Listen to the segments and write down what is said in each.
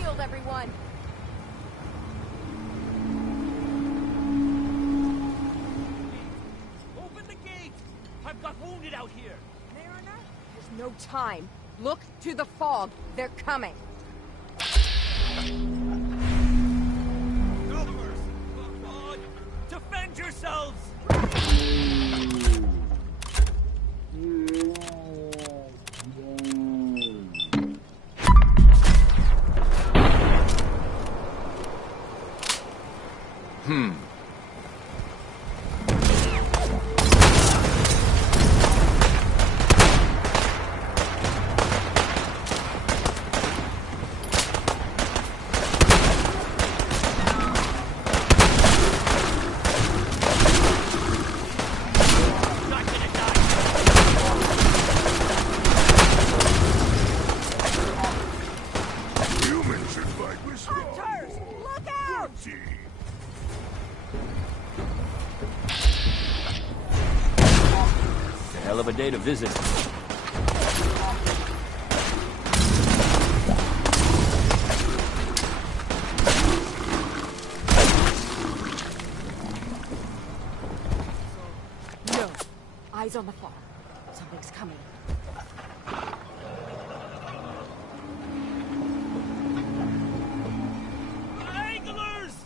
shield, everyone! Open the gate! I've got wounded out here! Mariner? There's no time. Look to the fog. They're coming. Gophers! For God! Defend yourselves! Hell of a day to visit. No. Eyes on the fog. Something's coming. Anglers!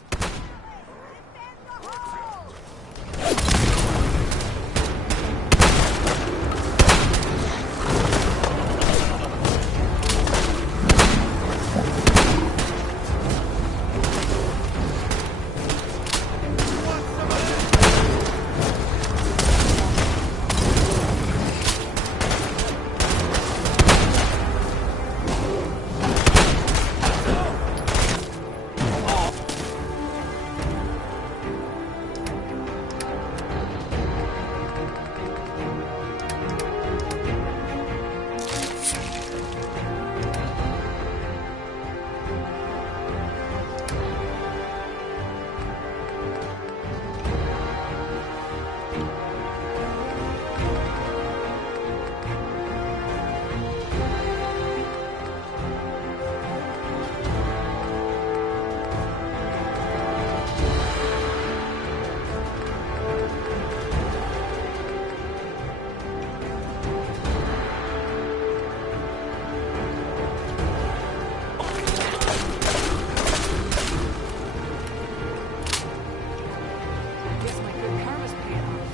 Guess my good karma's paying off.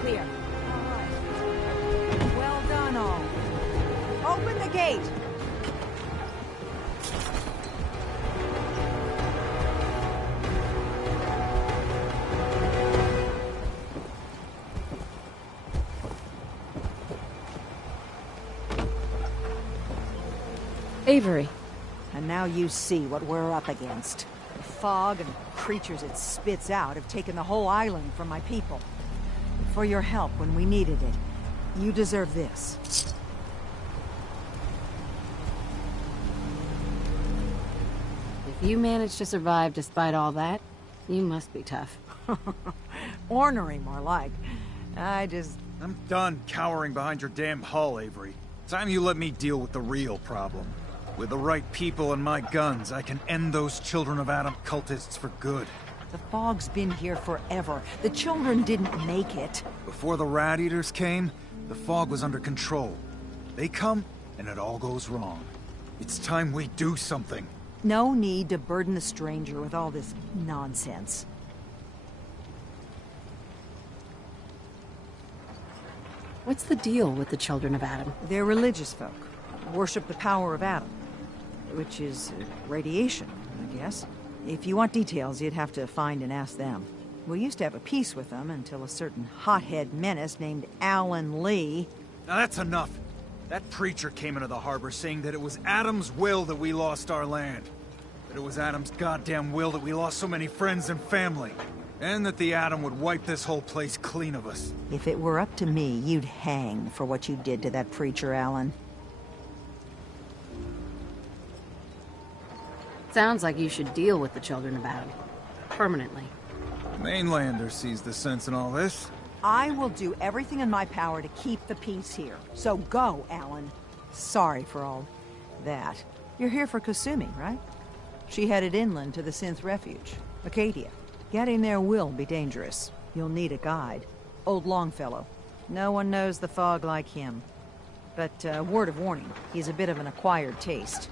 Clear. All right. Well done, all. Open the gate! Avery. And now you see what we're up against. The fog and the creatures it spits out have taken the whole island from my people. For your help when we needed it, you deserve this. If you managed to survive despite all that, you must be tough. Ornery, more like. I'm done cowering behind your damn hull, Avery. Time you let me deal with the real problem. With the right people and my guns, I can end those Children of Adam cultists for good. The fog's been here forever. The children didn't make it. Before the Rat Eaters came, the fog was under control. They come, and it all goes wrong. It's time we do something. No need to burden the stranger with all this nonsense. What's the deal with the Children of Adam? They're religious folk. Worship the power of Adam. Which is radiation, I guess. If you want details, you'd have to find and ask them. We used to have a peace with them until a certain hothead menace named Alan Lee... Now that's enough. That preacher came into the harbor saying that it was Adam's will that we lost our land. That it was Adam's goddamn will that we lost so many friends and family. And that the Atom would wipe this whole place clean of us. If it were up to me, you'd hang for what you did to that preacher, Alan. Sounds like you should deal with the Children of Adam. Permanently. Mainlander sees the sense in all this. I will do everything in my power to keep the peace here. So go, Alan. Sorry for all that. You're here for Kasumi, right? She headed inland to the Synth Refuge, Acadia. Getting there will be dangerous. You'll need a guide. Old Longfellow. No one knows the fog like him. But, word of warning, he's a bit of an acquired taste.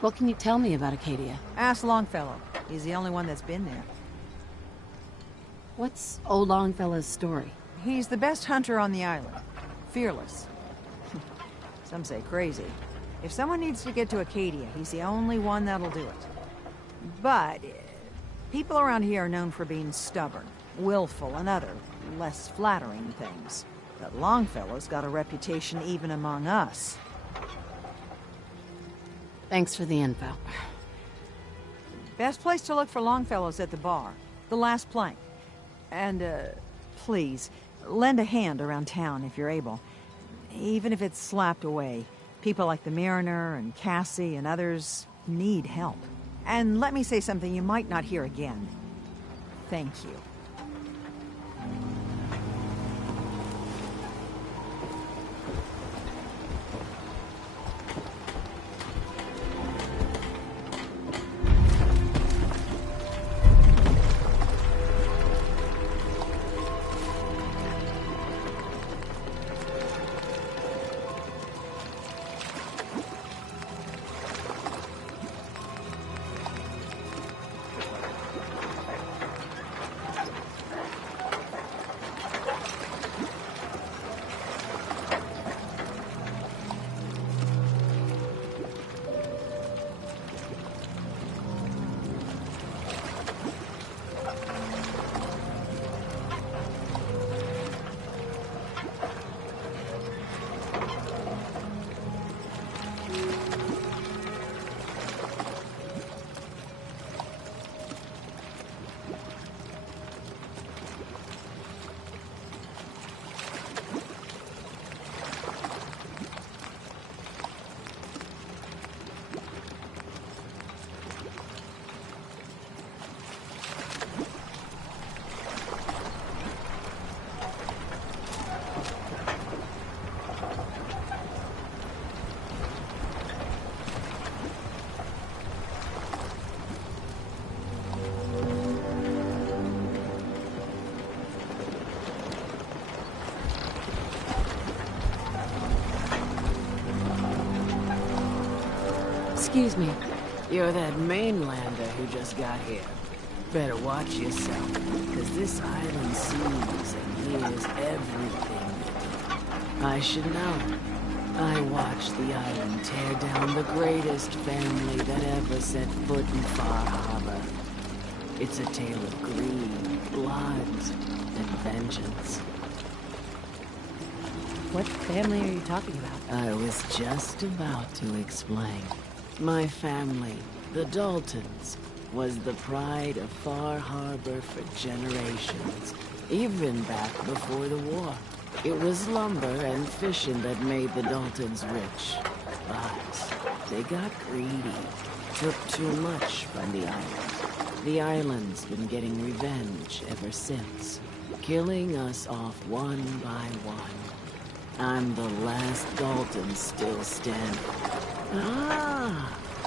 What can you tell me about Acadia? Ask Longfellow. He's the only one that's been there. What's old Longfellow's story? He's the best hunter on the island. Fearless. Some say crazy. If someone needs to get to Acadia, he's the only one that'll do it. But people around here are known for being stubborn, willful, and other, less flattering things. But Longfellow's got a reputation even among us. Thanks for the info. Best place to look for Longfellow's at the bar. The last plank. And, please, lend a hand around town if you're able. Even if it's slapped away. People like the Mariner and Cassie and others need help. And let me say something you might not hear again. Thank you. Excuse me. You're that mainlander who just got here. Better watch yourself, because this island sees and hears everything you do. I should know. I watched the island tear down the greatest family that ever set foot in Far Harbor. It's a tale of greed, blood, and vengeance. What family are you talking about? I was just about to explain. My family, the Daltons, was the pride of Far Harbor for generations, even back before the war. It was lumber and fishing that made the Daltons rich. But they got greedy, took too much from the island. The island's been getting revenge ever since, killing us off one by one. I'm the last Dalton still standing.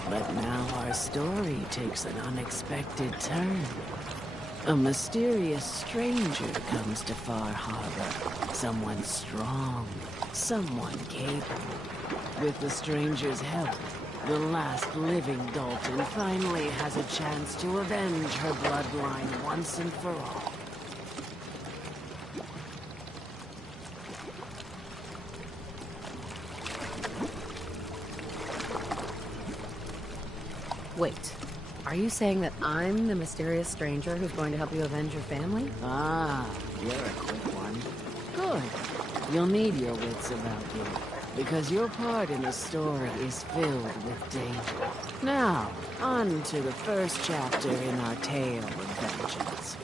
But now our story takes an unexpected turn. A mysterious stranger comes to Far Harbor. Someone strong, someone capable. With the stranger's help, the last living Dalton finally has a chance to avenge her bloodline once and for all. Wait. Are you saying that I'm the mysterious stranger who's going to help you avenge your family? Ah, you're a quick one. Good. You'll need your wits about you, because your part in the story is filled with danger. Now, on to the first chapter in our tale of vengeance.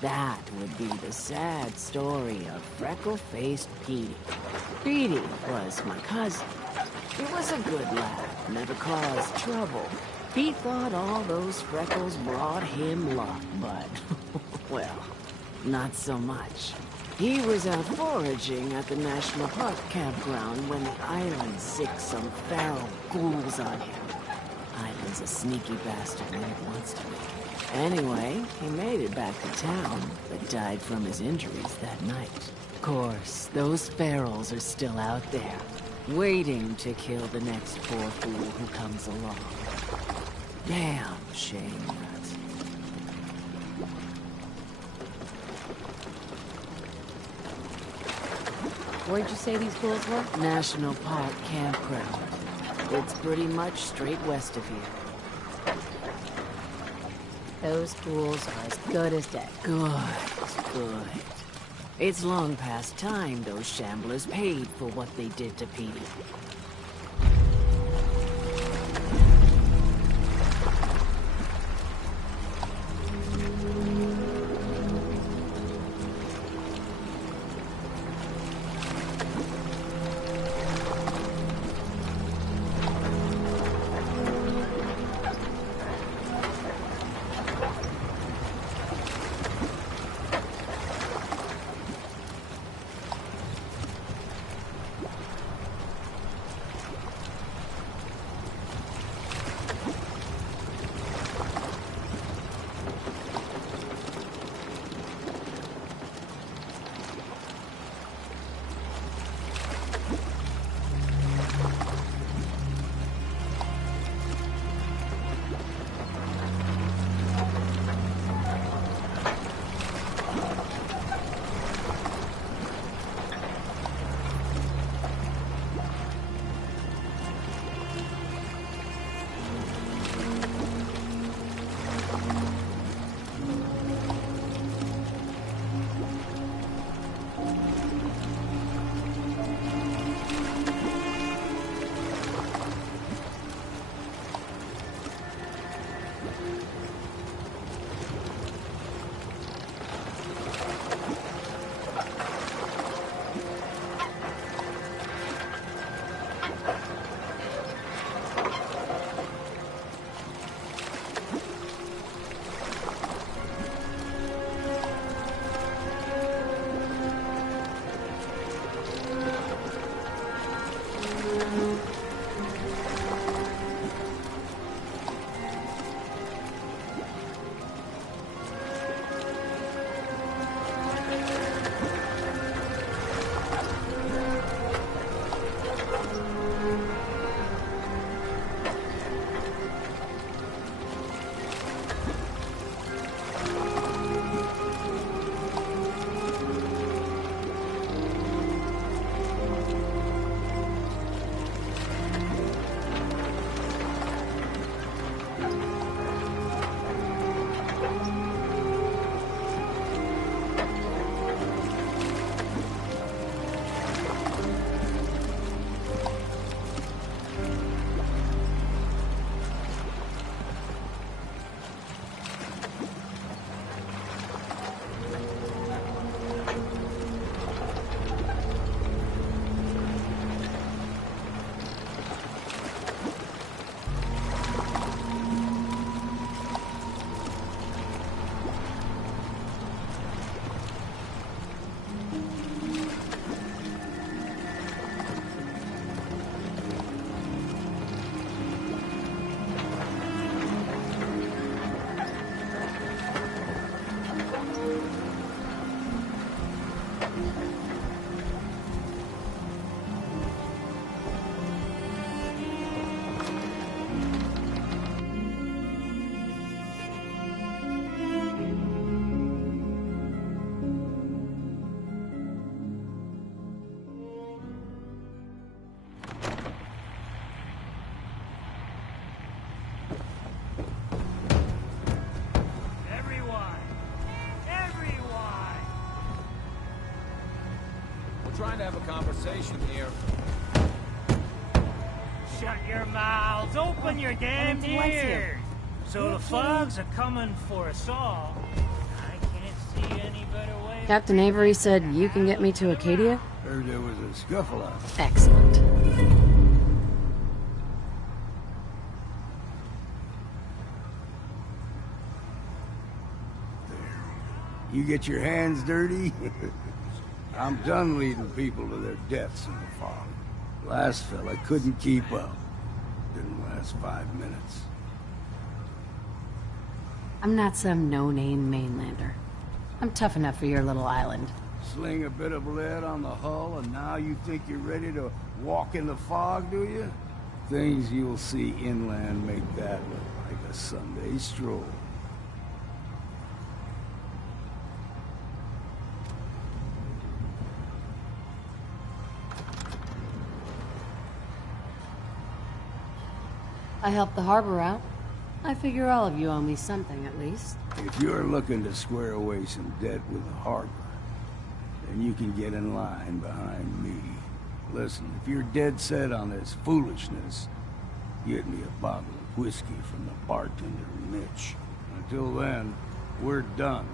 That would be the sad story of freckle-faced Petey. Petey was my cousin. He was a good lad, never caused trouble. He thought all those freckles brought him luck, but, well, not so much. He was out foraging at the National Park campground when the island sicked some feral ghouls on him. Island's a sneaky bastard when it wants to be. Anyway, he made it back to town, but died from his injuries that night. Of course, those ferals are still out there, waiting to kill the next poor fool who comes along. Damn shame that. Where'd you say these ghouls were? National Park campground. It's pretty much straight west of here. Those ghouls are as good as dead. Good, good. It's long past time those shamblers paid for what they did to Petey. Trying to have a conversation here. Shut your mouths! Open your damn ears! So the Fogs are coming for us all. I can't see any better way. Captain Avery said you can get me to Acadia? Heard there was a scuffle out. Excellent. You get your hands dirty? I'm done leading people to their deaths in the fog. Last fella couldn't keep up. Didn't last 5 minutes. I'm not some no-name mainlander. I'm tough enough for your little island. Sling a bit of lead on the hull, and now you think you're ready to walk in the fog, do you? Things you'll see inland make that look like a Sunday stroll. I helped the harbor out. I figure all of you owe me something, at least. If you're looking to square away some debt with the harbor, then you can get in line behind me. Listen, if you're dead set on this foolishness, get me a bottle of whiskey from the bartender, Mitch. Until then, we're done.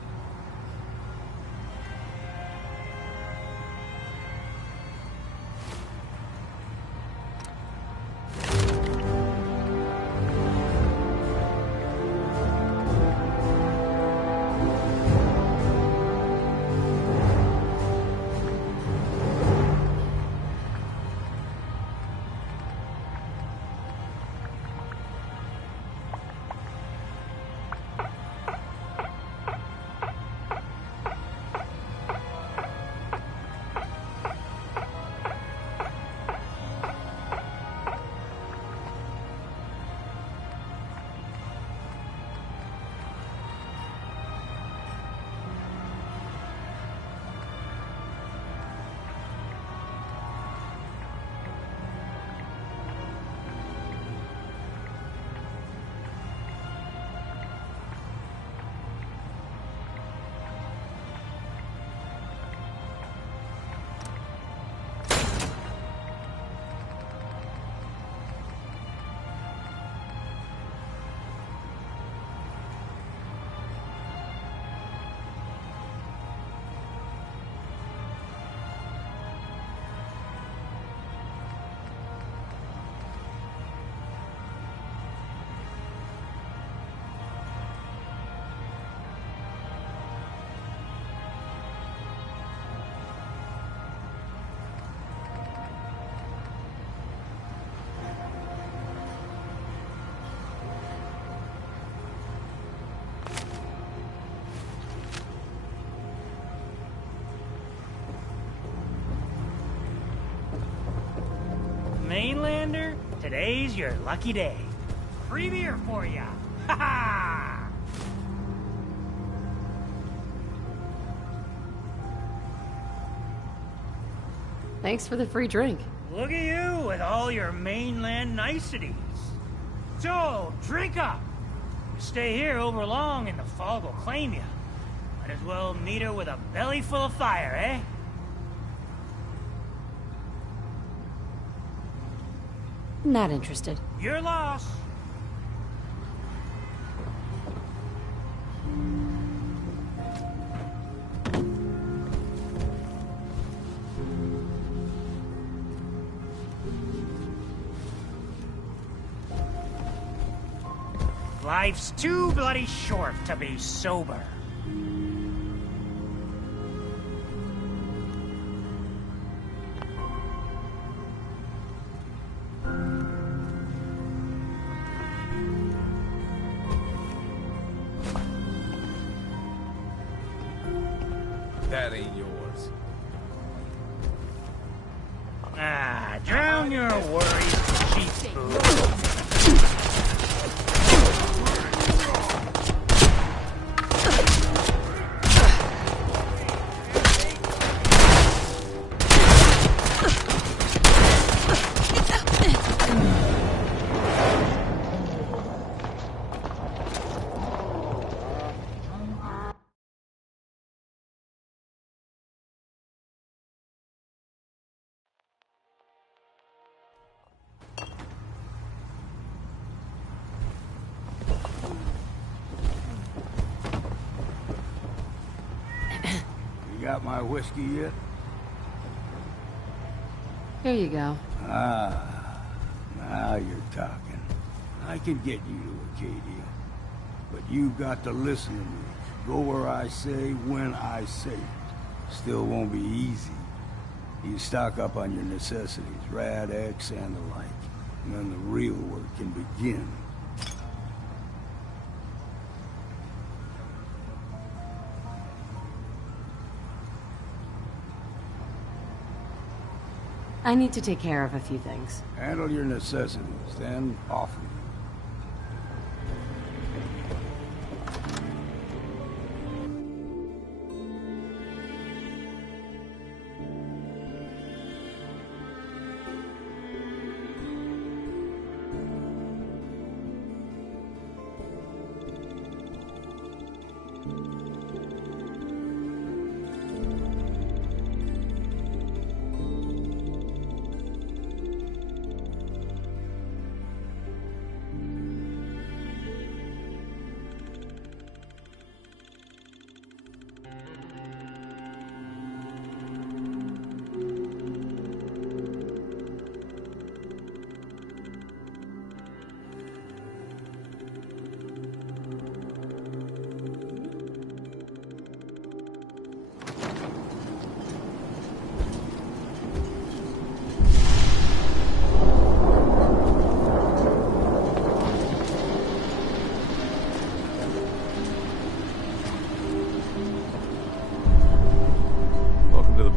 Mainlander, today's your lucky day. Free beer for ya. Ha ha! Thanks for the free drink. Look at you with all your mainland niceties. So, drink up. You stay here over long and the fog will claim you. Might as well meet her with a belly full of fire, eh? Not interested. Your loss. Life's too bloody short to be sober. That ain't yours. Ah, drown your worries, cheap food. Got my whiskey yet? Here you go. Ah, now you're talking. I can get you to Acadia, but you've got to listen to me. Go where I say, when I say it. Still won't be easy. You stock up on your necessities, Rad X and the like, and then the real work can begin. I need to take care of a few things. Handle your necessities, then off with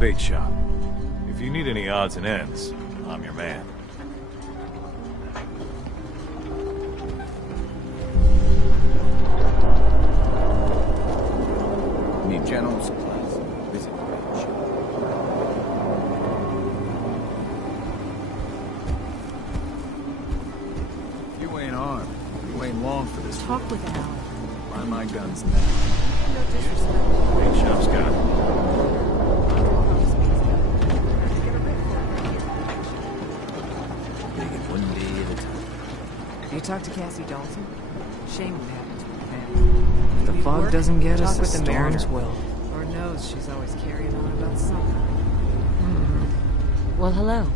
Bait shop. If you need any odds and ends, I'm your man. Need general supplies. Visit the bait shop. You ain't armed. You ain't long for this. Talk with Al. Buy my guns now. No disrespect. Bait shop's got it. You talk to Cassie Dalton? Shame what happened to her family. If the fog doesn't get us, the storms will. Lord knows she's always carrying on about something. Well, hello.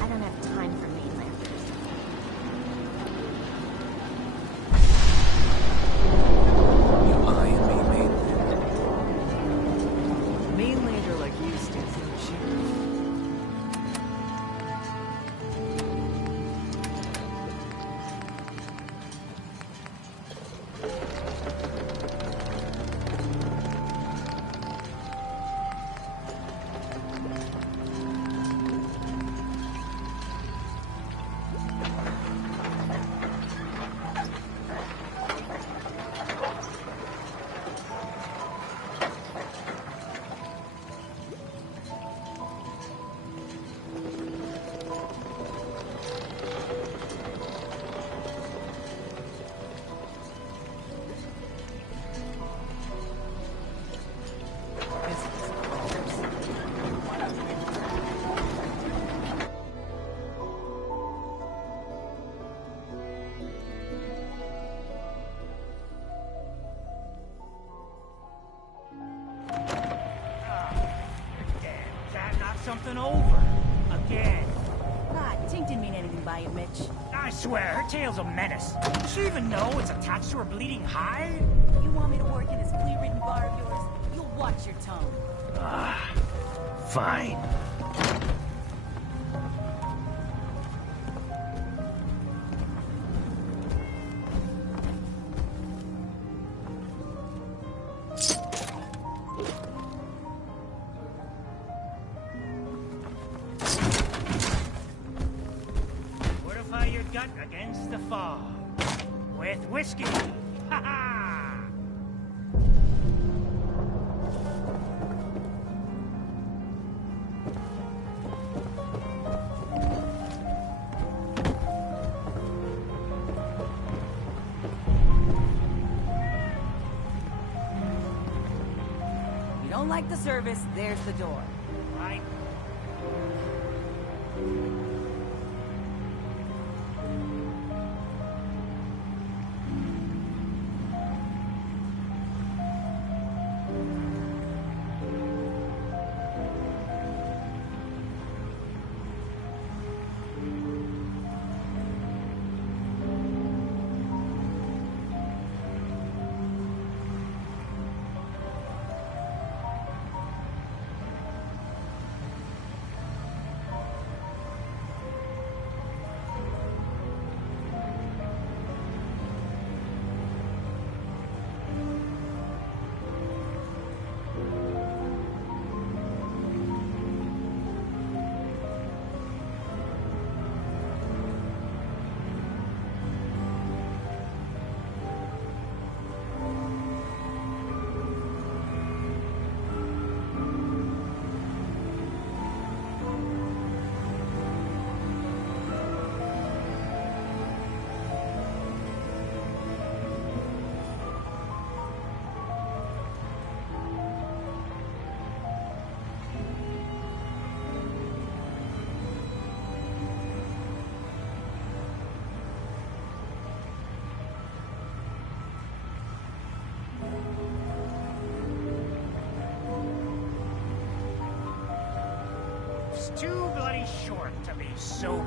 I don't have time for mainlanders. You eyeing me, Mainlander? Mainlander like you stands no chance. Something over. Again. Ah, Tink didn't mean anything by it, Mitch. I swear, her tail's a menace. Does she even know it's attached to her bleeding hide? You want me to work in this flea-ridden bar of yours? You'll watch your tongue. Ah, fine. Fortify your gut against the fog. With whiskey. Ha ha! You don't like the service, there's the door. Right. is too bloody short to be sober.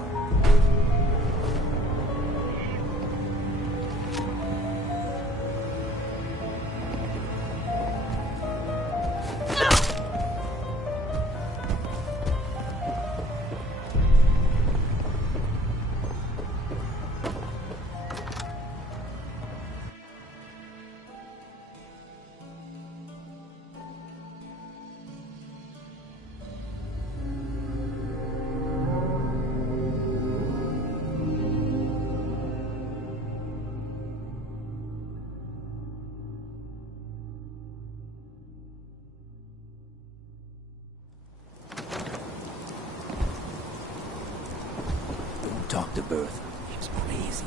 Talk to Bertha. She's crazy.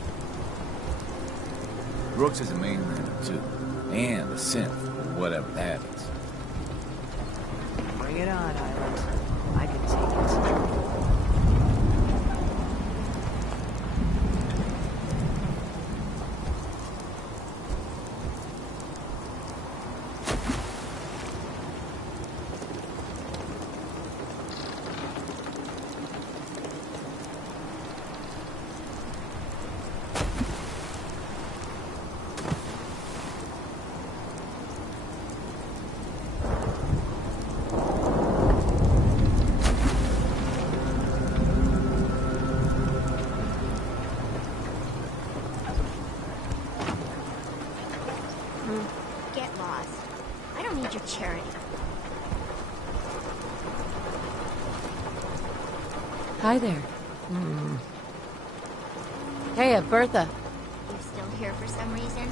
Brooks is a mainlander, too. And a synth, whatever that is. Bring it on, Island. I can take it. Get lost. I don't need your charity. Hi there. Hey, Bertha. You still here for some reason?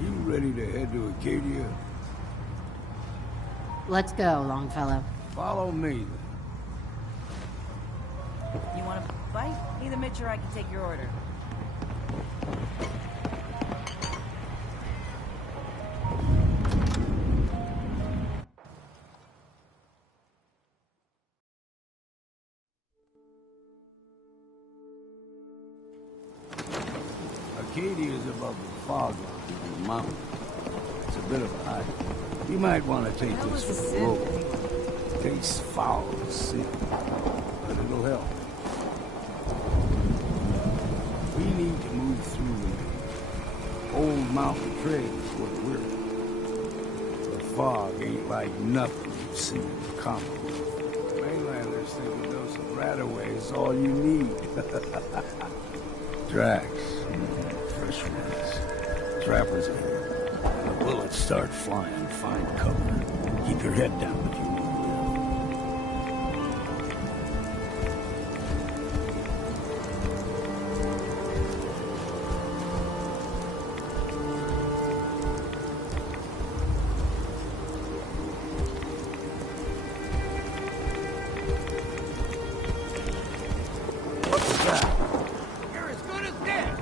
You ready to head to Acadia? Let's go, Longfellow. Follow me, then. You want a bite? Either Mitch or I can take your order. Acadia is above the fog line in the mountain. It's a bit of a hike. You might want to take That this was a for a sin, roll. anyway. Tastes foul as sin, but it'll help. We need to move through the old mountain trail is where we're. The fog ain't like nothing you've seen in the Commonwealth. Mainlanders think a dose of Radaway is all you need. Tracks. Fresh ones. Trappers ahead. When the bullets start flying, find cover. Keep your head down if you want to live. What was that? You're as good as dead!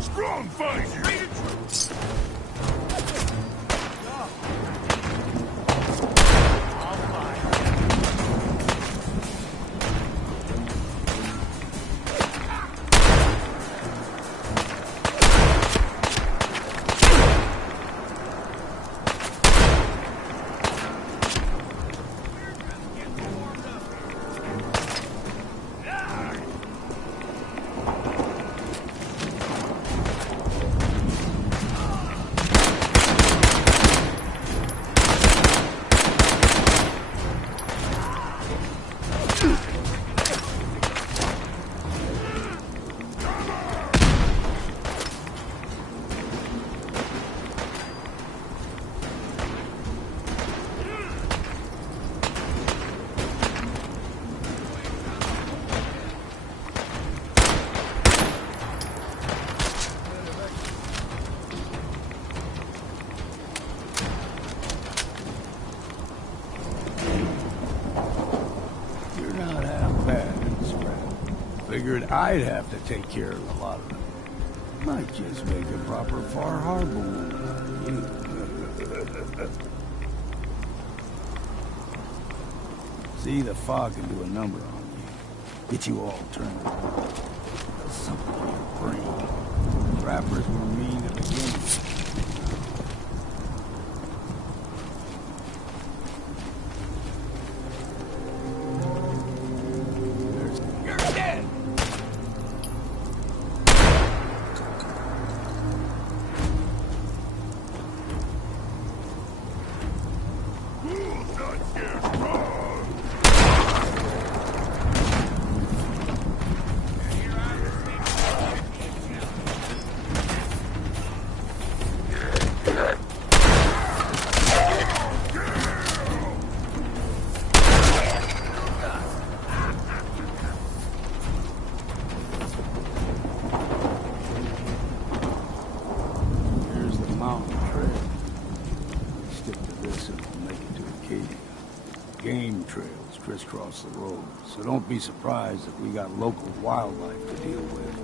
Strong fight! Figured I'd have to take care of a lot of them. Might just make a proper Far Harbor woman. See, the fog can do a number on you. Get you all turned around. Does something in your brain. Rappers were mean to begin with. Game trails crisscross the road, so don't be surprised if we got local wildlife to deal with.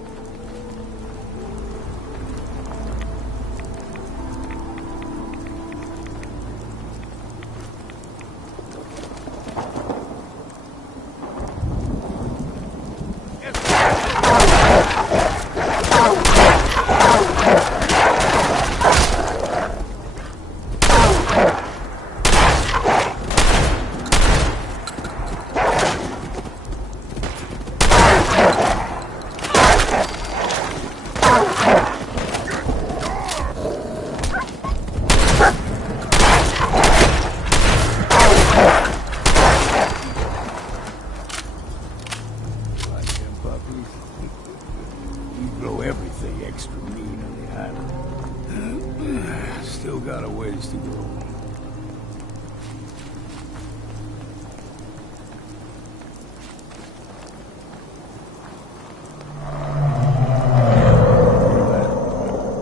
Still got a ways to go.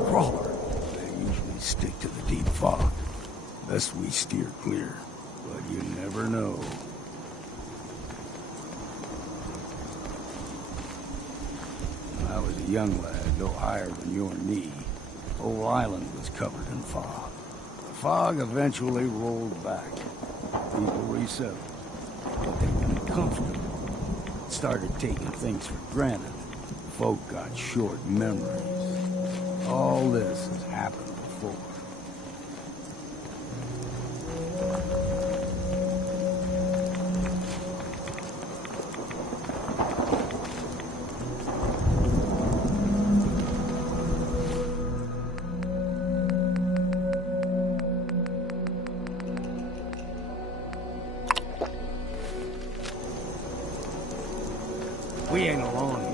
Crawler. They usually stick to the deep fog. Best we steer clear, but you never know. When I was a young lad, no higher than your knee, the whole island was covered in fog. The fog eventually rolled back. People resettled. They got comfortable. Started taking things for granted. Folk got short memories. All this has happened before. We ain't alone here.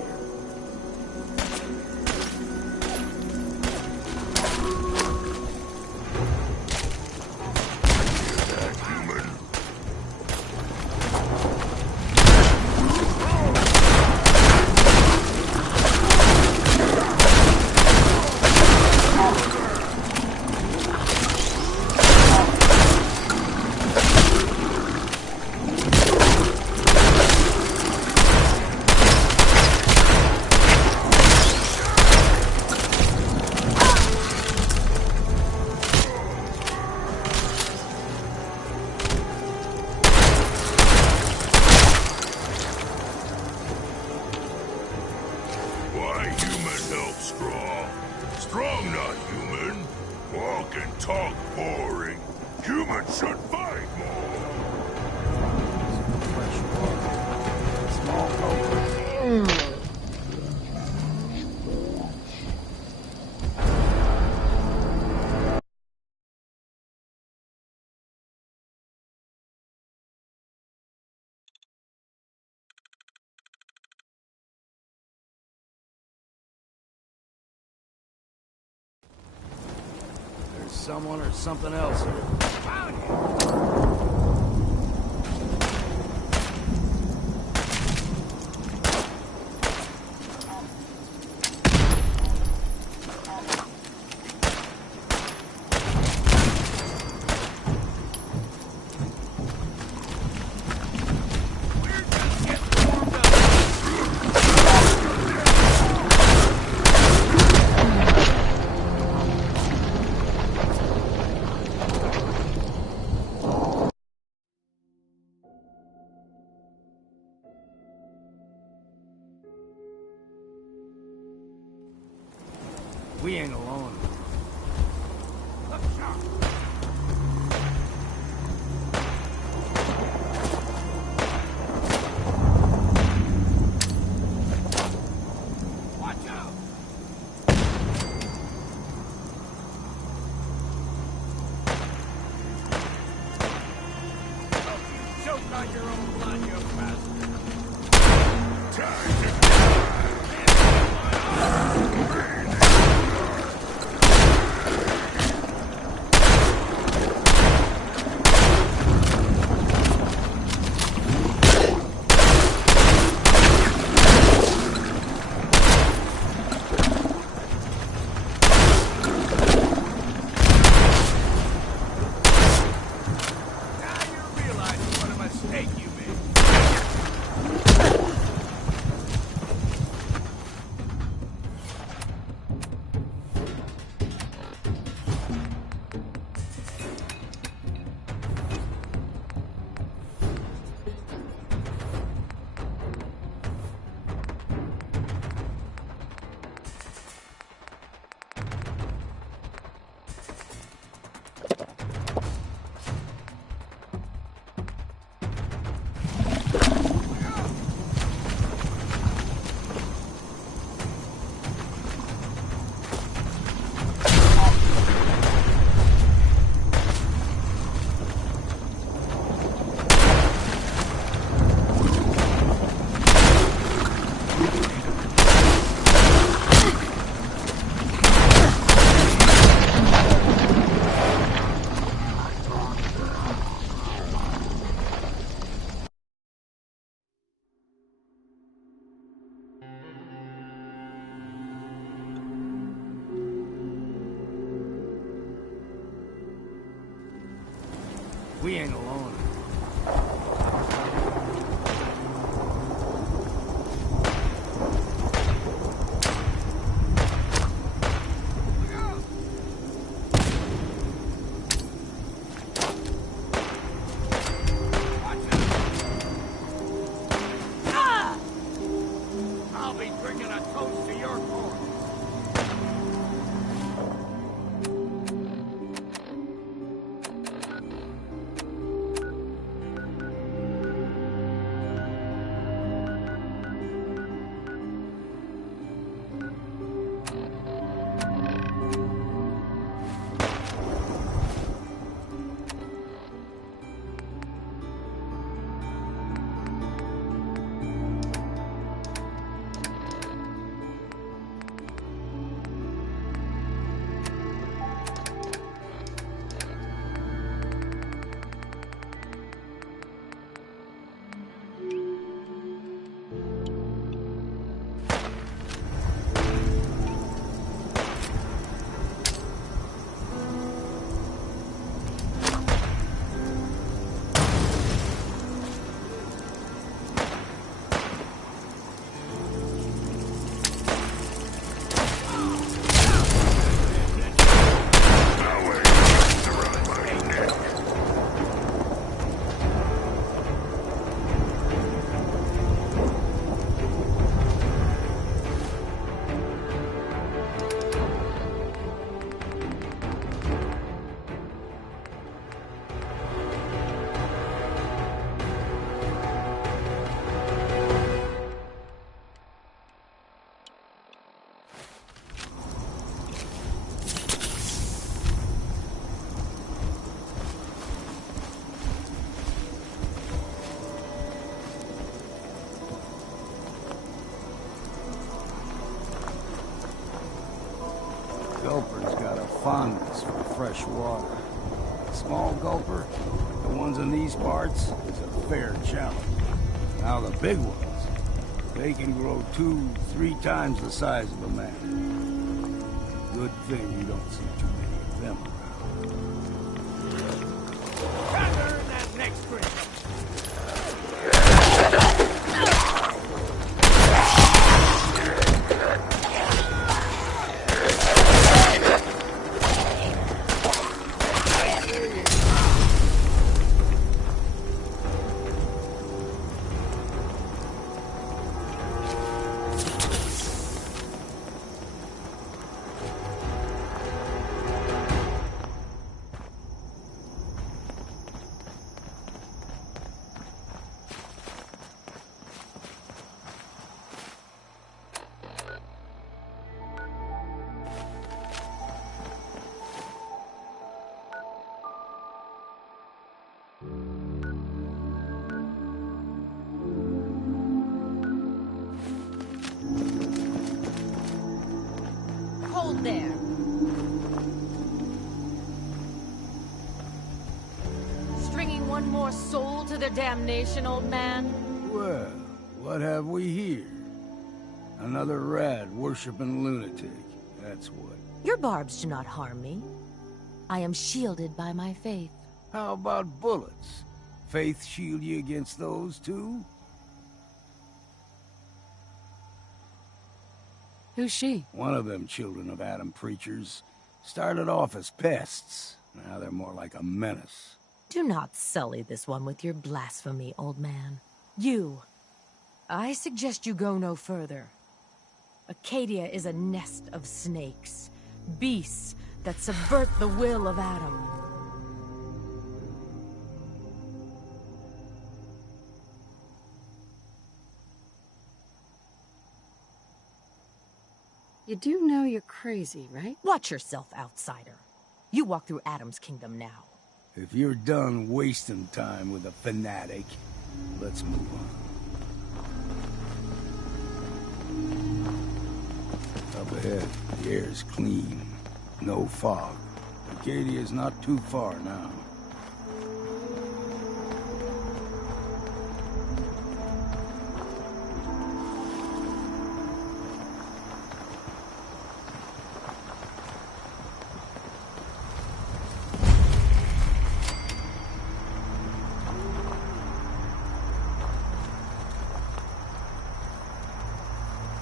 Someone or something else here. We ain't alone. Watch out! Choke on your own blood, you bastard! Time to We ain't alone. I'll be drinking a toast to your corpse. Gulper's got a fondness for fresh water. Small gulper, the ones in these parts, is a fair challenge. Now the big ones, they can grow 2-3 times the size of a man. Good thing you don't see too many of them around. Gotta earn that next drink. Hold there. Stringing one more soul to their damnation, old man? Well, what have we here? Another rad worshipping lunatic, that's what. Your barbs do not harm me. I am shielded by my faith. How about bullets? Faith shield you against those too? Who's she? One of them children of Adam preachers. Started off as pests. Now they're more like a menace. Do not sully this one with your blasphemy, old man. You. I suggest you go no further. Acadia is a nest of snakes. Beasts that subvert the will of Adam. You do know you're crazy, right? Watch yourself, outsider. You walk through Adam's kingdom now. If you're done wasting time with a fanatic, let's move on. Up ahead, the air's clean. No fog. Acadia's not too far now.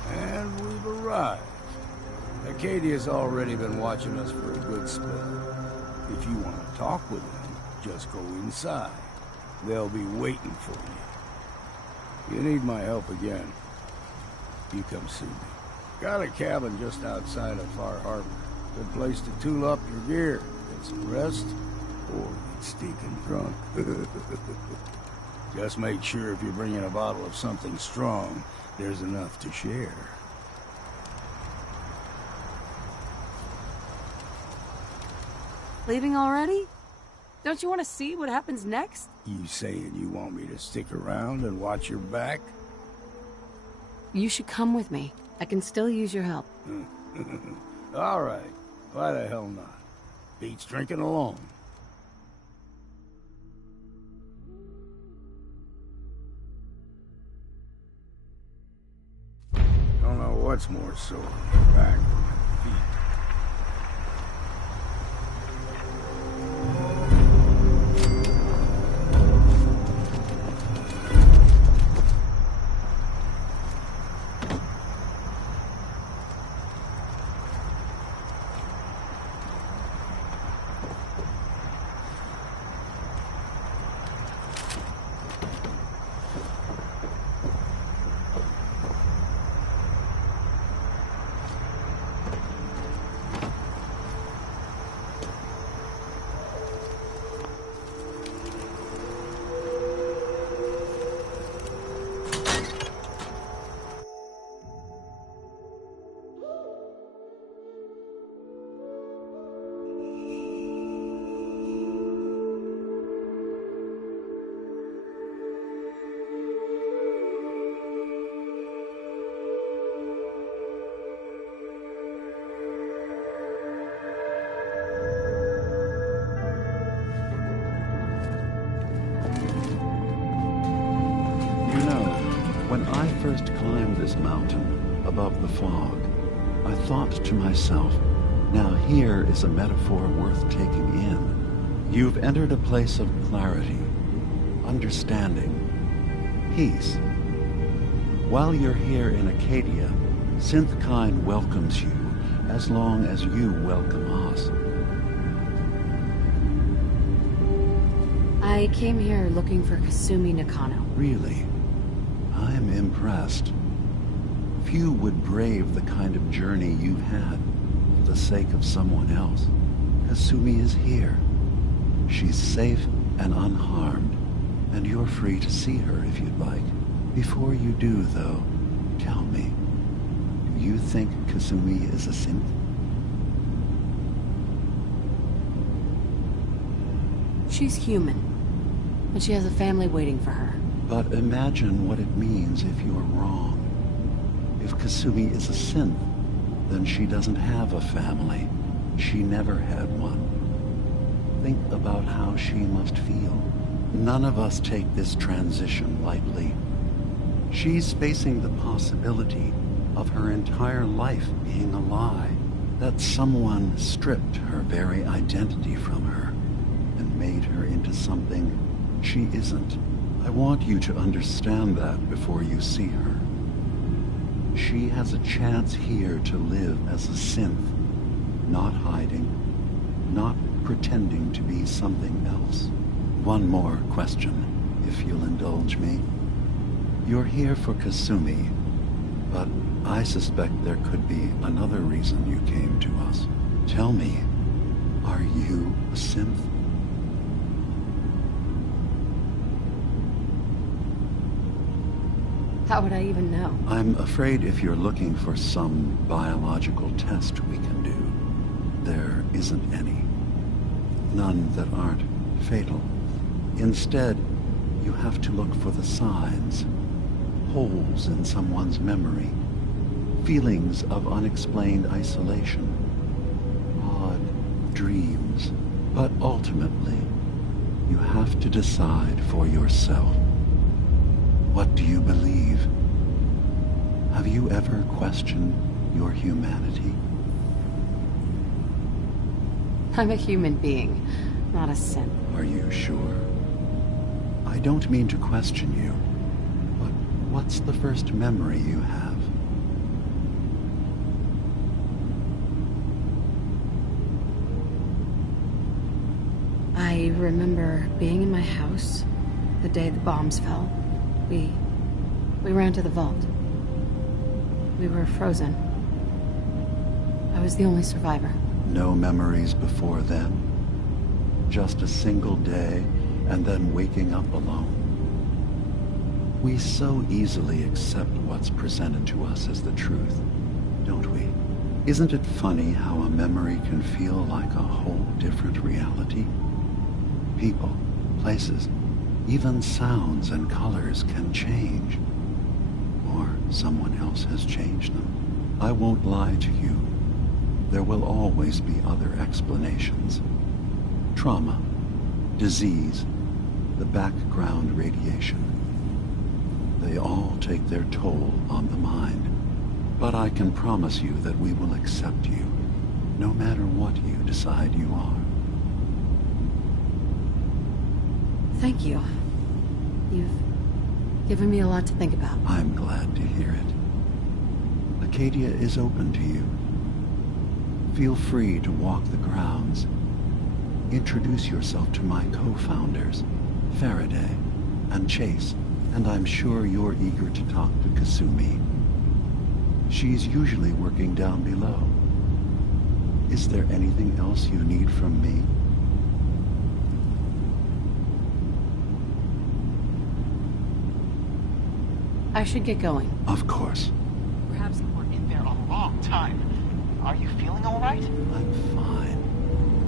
And we've arrived. Acadia's already been watching us for a good spell. If you want to talk with them, just go inside. They'll be waiting for you. You need my help again, you come see me. Got a cabin just outside of Far Harbor. Good place to tool up your gear, get some rest, or get stinking drunk. Just make sure if you're bringing a bottle of something strong, there's enough to share. Leaving already? Don't you want to see what happens next? You saying you want me to stick around and watch your back? You should come with me. I can still use your help. All right. Why the hell not? Beats drinking alone. Don't know what's more sore, back or feet. climbed this mountain above the fog, I thought to myself, now here is a metaphor worth taking in. You've entered a place of clarity, understanding, peace. While you're here in Acadia, Synthkind welcomes you as long as you welcome us. I came here looking for Kasumi Nakano. Really? I'm impressed. Few would brave the kind of journey you've had for the sake of someone else. Kasumi is here. She's safe and unharmed, and you're free to see her if you'd like. Before you do, though, tell me, do you think Kasumi is a synth? She's human, and she has a family waiting for her. But imagine what it means if you're wrong. If Kasumi is a synth, then she doesn't have a family. She never had one. Think about how she must feel. None of us take this transition lightly. She's facing the possibility of her entire life being a lie, that someone stripped her very identity from her and made her into something she isn't. I want you to understand that before you see her. She has a chance here to live as a synth, not hiding, not pretending to be something else. One more question, if you'll indulge me. You're here for Kasumi, but I suspect there could be another reason you came to us. Tell me, are you a synth? How would I even know? I'm afraid if you're looking for some biological test we can do, there isn't any. None that aren't fatal. Instead, you have to look for the signs, holes in someone's memory, feelings of unexplained isolation, odd dreams. But ultimately, you have to decide for yourself. What do you believe? Have you ever questioned your humanity? I'm a human being, not a synth. Are you sure? I don't mean to question you, but what's the first memory you have? I remember being in my house the day the bombs fell. We ran to the vault. We were frozen. I was the only survivor. No memories before then? Just a single day, and then waking up alone? We so easily accept what's presented to us as the truth, don't we? Isn't it funny how a memory can feel like a whole different reality? People, places, even sounds and colors can change. Or someone else has changed them. I won't lie to you. There will always be other explanations. Trauma, disease, the background radiation. They all take their toll on the mind. But I can promise you that we will accept you, no matter what you decide you are. Thank you. You've given me a lot to think about. I'm glad to hear it. Acadia is open to you. Feel free to walk the grounds. Introduce yourself to my co-founders, Faraday and Chase, and I'm sure you're eager to talk to Kasumi. She's usually working down below. Is there anything else you need from me? I should get going. Of course. Perhaps we're in there a long time. Are you feeling all right? I'm fine.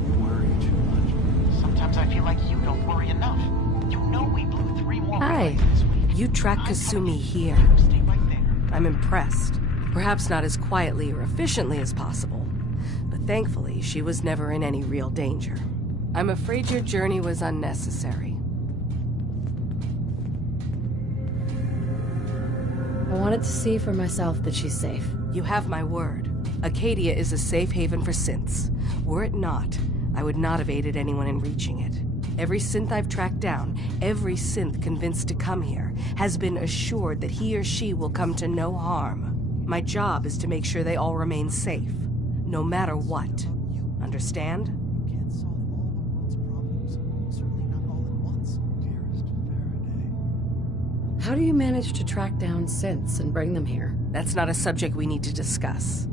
You worry too much. Sometimes I feel like you don't worry enough. You know we blew 3 more Hi. this week. You tracked Kasumi here. Stay right there. I'm impressed. Perhaps not as quietly or efficiently as possible, but thankfully she was never in any real danger. I'm afraid your journey was unnecessary. I wanted to see for myself that she's safe. You have my word. Acadia is a safe haven for synths. Were it not, I would not have aided anyone in reaching it. Every synth I've tracked down, every synth convinced to come here, has been assured that he or she will come to no harm. My job is to make sure they all remain safe, no matter what. Understand? How do you manage to track down synths and bring them here? That's not a subject we need to discuss.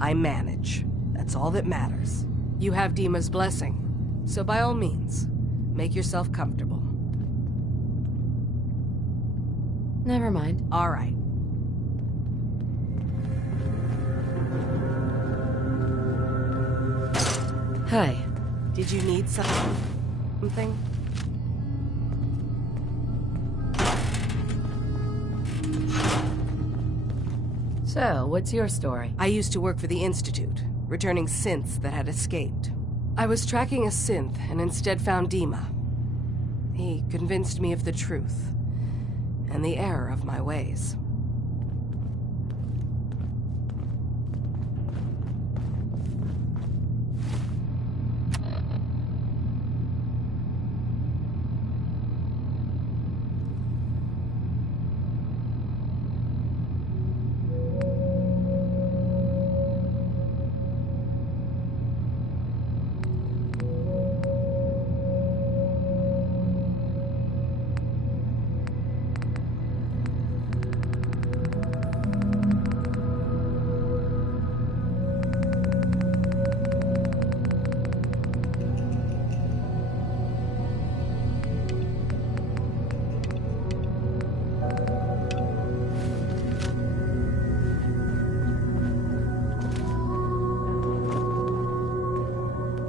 I manage. That's all that matters. You have Dima's blessing, so by all means, make yourself comfortable. Never mind. All right. Hi. Did you need something? So, what's your story? I used to work for the Institute, returning synths that had escaped. I was tracking a synth and instead found Dima. He convinced me of the truth and the error of my ways.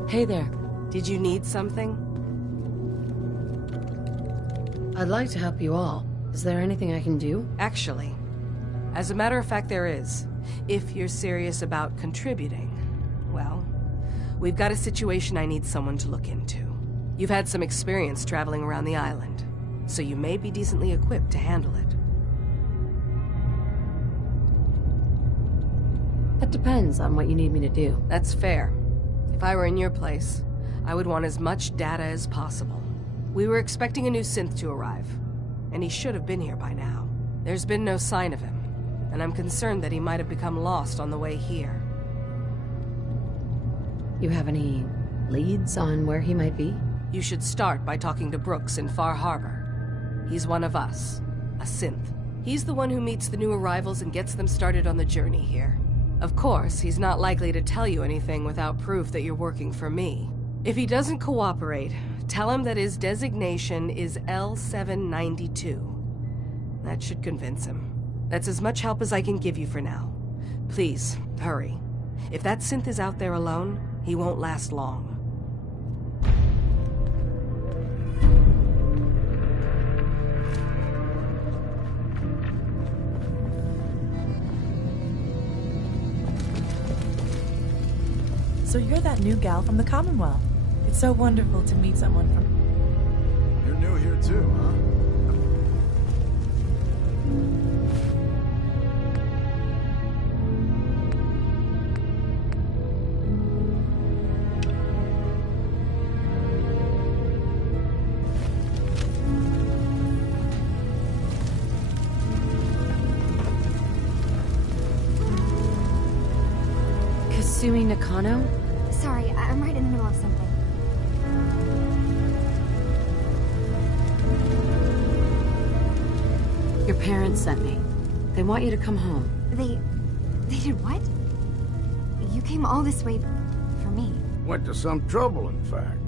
Hey there. Did you need something? I'd like to help you all. Is there anything I can do? Actually, as a matter of fact, there is. If you're serious about contributing, well, we've got a situation I need someone to look into. You've had some experience traveling around the island, so you may be decently equipped to handle it. That depends on what you need me to do. That's fair. If I were in your place, I would want as much data as possible. We were expecting a new synth to arrive, and he should have been here by now. There's been no sign of him, and I'm concerned that he might have become lost on the way here. You have any leads on where he might be? You should start by talking to Brooks in Far Harbor. He's one of us, a synth. He's the one who meets the new arrivals and gets them started on the journey here. Of course, he's not likely to tell you anything without proof that you're working for me. If he doesn't cooperate, tell him that his designation is L792. That should convince him. That's as much help as I can give you for now. Please, hurry. If that synth is out there alone, he won't last long. So you're that new gal from the Commonwealth. It's so wonderful to meet someone from... You're new here too, huh? Kasumi Nakano? Sorry, I'm right in the middle of something. Your parents sent me. They want you to come home. They did what? You came all this way for me. Went to some trouble, in fact.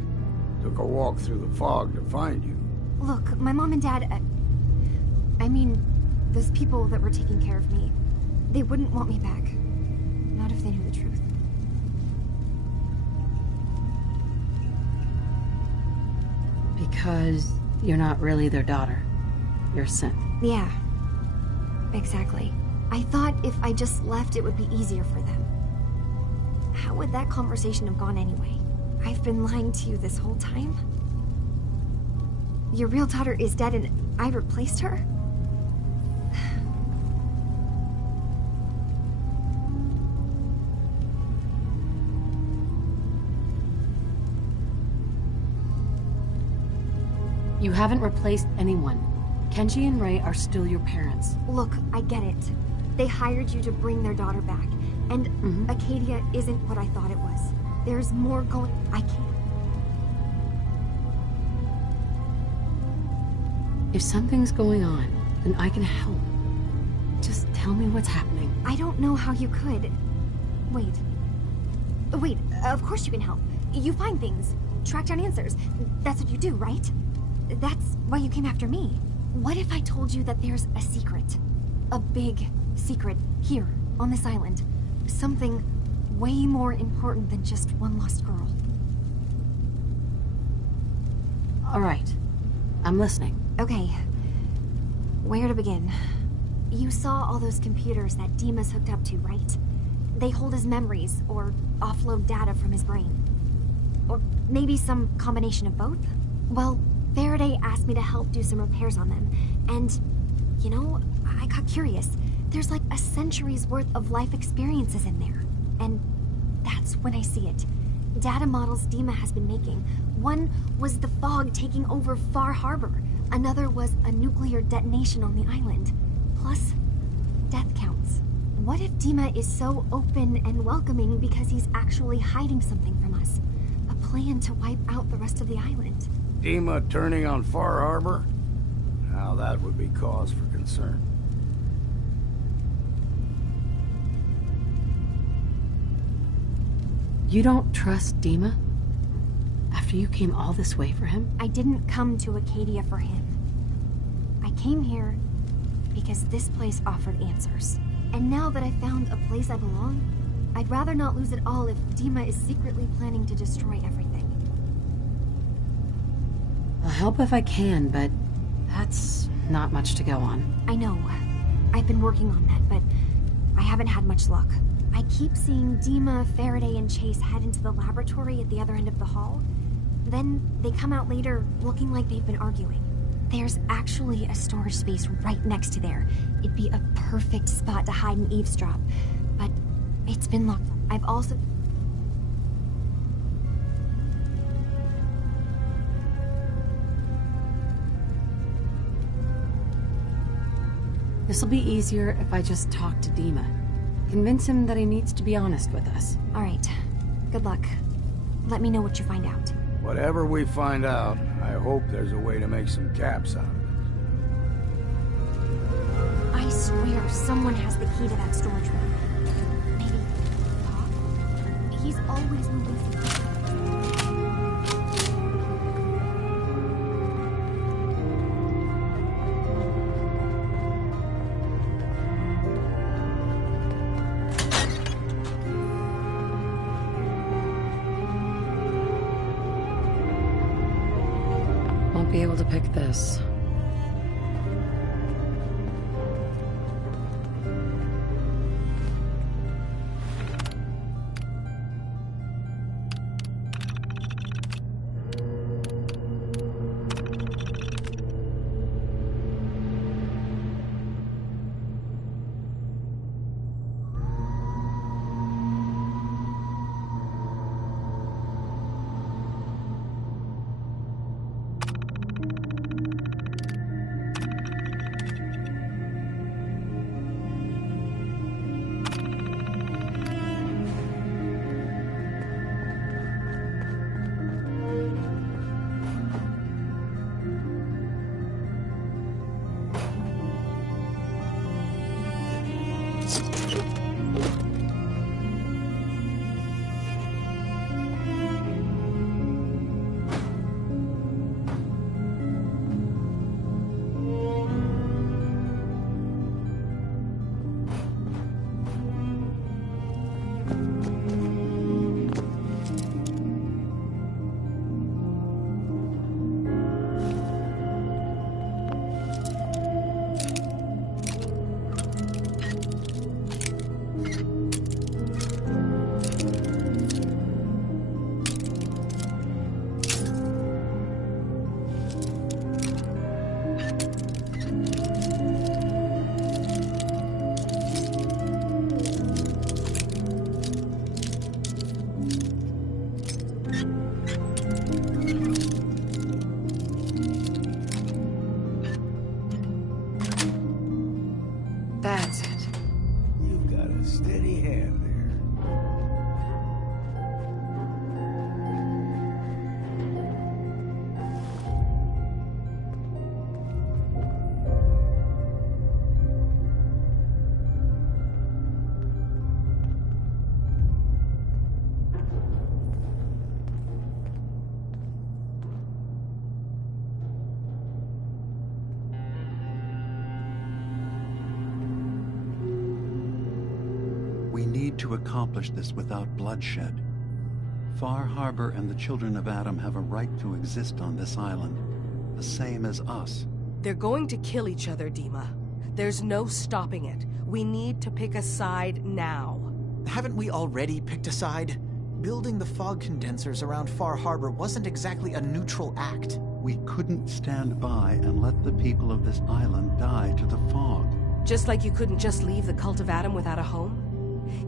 Took a walk through the fog to find you. Look, my mom and dad... I mean, those people that were taking care of me, they wouldn't want me back. Not if they knew the truth. Because you're not really their daughter. You're a synth. Yeah, exactly. I thought if I just left, it would be easier for them. How would that conversation have gone anyway? I've been lying to you this whole time? Your real daughter is dead and I replaced her? You haven't replaced anyone. Kenji and Ray are still your parents. Look, I get it. They hired you to bring their daughter back. And Acadia isn't what I thought it was. There's more going... I can't. If something's going on, then I can help. Just tell me what's happening. I don't know how you could. Wait. Wait, of course you can help. You find things. Track down answers. That's what you do, right? That's why you came after me. What if I told you that there's a secret? A big secret here, on this island. Something way more important than just one lost girl. All right. I'm listening. Okay. Where to begin? You saw all those computers that Dima's hooked up to, right? They hold his memories, or offload data from his brain. Or maybe some combination of both? Well, Faraday asked me to help do some repairs on them, and, you know, I got curious. There's like a century's worth of life experiences in there, and that's when I see it. Data models Dima has been making. One was the fog taking over Far Harbor. Another was a nuclear detonation on the island. Plus, death counts. What if Dima is so open and welcoming because he's actually hiding something from us? A plan to wipe out the rest of the island. Dima turning on Far Harbor? Now that would be cause for concern. You don't trust Dima? After you came all this way for him? I didn't come to Acadia for him. I came here because this place offered answers. And now that I found a place I belong, I'd rather not lose it all if Dima is secretly planning to destroy everything. I'll help if I can, but that's not much to go on. I know. I've been working on that, but I haven't had much luck. I keep seeing Dima, Faraday, and Chase head into the laboratory at the other end of the hall. Then they come out later looking like they've been arguing. There's actually a storage space right next to there. It'd be a perfect spot to hide and eavesdrop. But it's been locked. I've also... This'll be easier if I just talk to Dima. Convince him that he needs to be honest with us. All right. Good luck. Let me know what you find out. Whatever we find out, I hope there's a way to make some caps out of it. I swear someone has the key to that storage room. Maybe Pop? He's always moving things. Won't be able to pick this. Steady hand there. We need to accomplish this without bloodshed. Far Harbor and the Children of Adam have a right to exist on this island, the same as us. They're going to kill each other, Dima. There's no stopping it. We need to pick a side now. Haven't we already picked a side? Building the fog condensers around Far Harbor wasn't exactly a neutral act. We couldn't stand by and let the people of this island die to the fog. Just like you couldn't just leave the Cult of Adam without a home?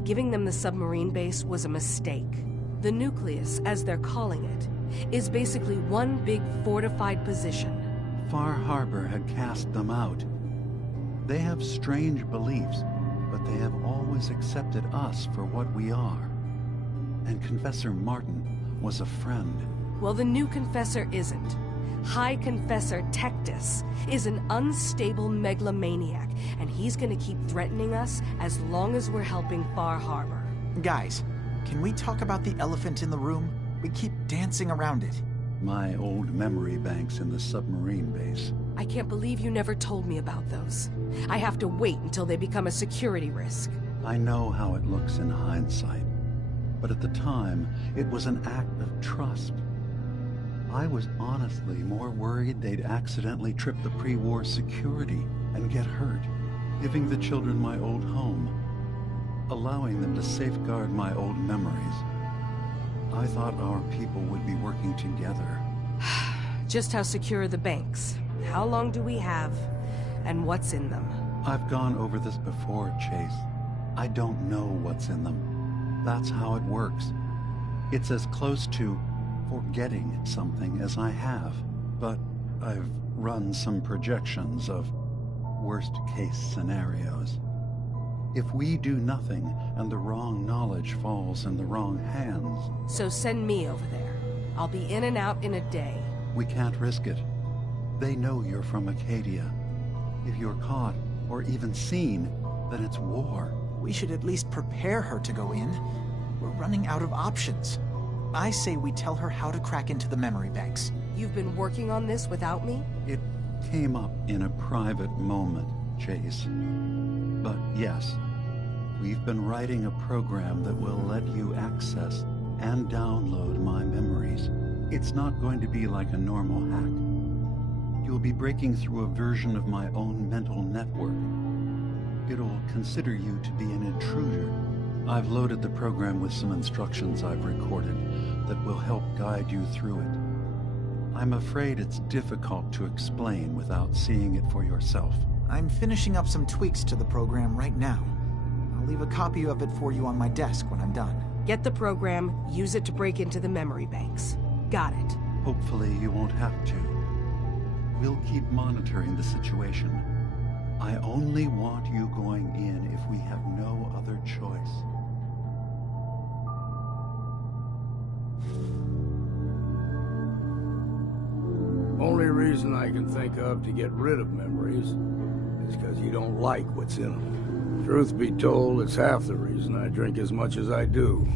Giving them the submarine base was a mistake. The nucleus, as they're calling it, is basically one big fortified position. Far Harbor had cast them out. They have strange beliefs, but they have always accepted us for what we are. And Confessor Martin was a friend. Well, the new Confessor isn't. High Confessor Tectus is an unstable megalomaniac, and he's gonna keep threatening us as long as we're helping Far Harbor. Guys, can we talk about the elephant in the room? We keep dancing around it. My old memory banks in the submarine base. I can't believe you never told me about those. I have to wait until they become a security risk. I know how it looks in hindsight, but at the time, it was an act of trust. I was honestly more worried they'd accidentally trip the pre-war security and get hurt, giving the children my old home, allowing them to safeguard my old memories. I thought our people would be working together. Just how secure are the banks? How long do we have? And what's in them? I've gone over this before, Chase. I don't know what's in them. That's how it works. It's as close to forgetting something as I have, but I've run some projections of worst-case scenarios. If we do nothing and the wrong knowledge falls in the wrong hands... So send me over there. I'll be in and out in a day. We can't risk it. They know you're from Acadia. If you're caught, or even seen, then it's war. We should at least prepare her to go in. We're running out of options. I say we tell her how to crack into the memory banks. You've been working on this without me? It came up in a private moment, Chase. But yes, we've been writing a program that will let you access and download my memories. It's not going to be like a normal hack. You'll be breaking through a version of my own mental network. It'll consider you to be an intruder. I've loaded the program with some instructions I've recorded that will help guide you through it. I'm afraid it's difficult to explain without seeing it for yourself. I'm finishing up some tweaks to the program right now. I'll leave a copy of it for you on my desk when I'm done. Get the program, use it to break into the memory banks. Got it. Hopefully you won't have to. We'll keep monitoring the situation. I only want you going in if we have no other choice. Only reason I can think of to get rid of memories is because you don't like what's in them. Truth be told, it's half the reason I drink as much as I do.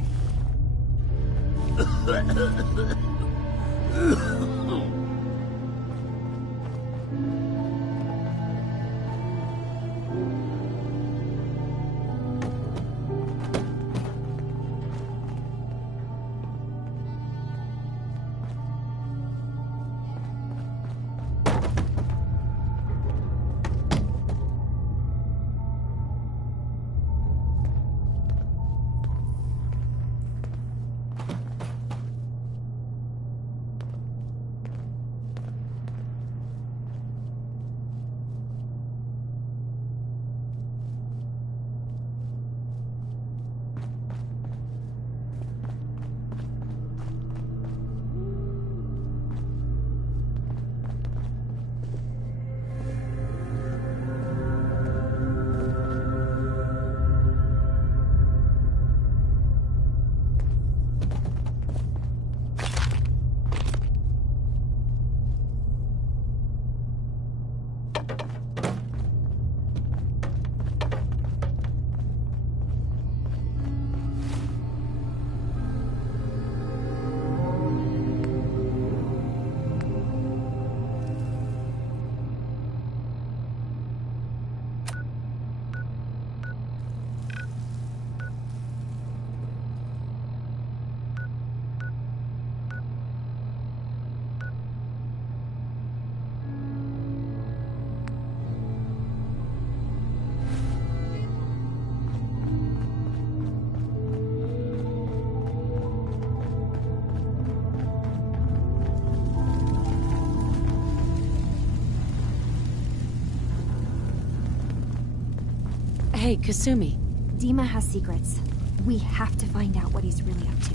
Hey, Kasumi. Dima has secrets. We have to find out what he's really up to.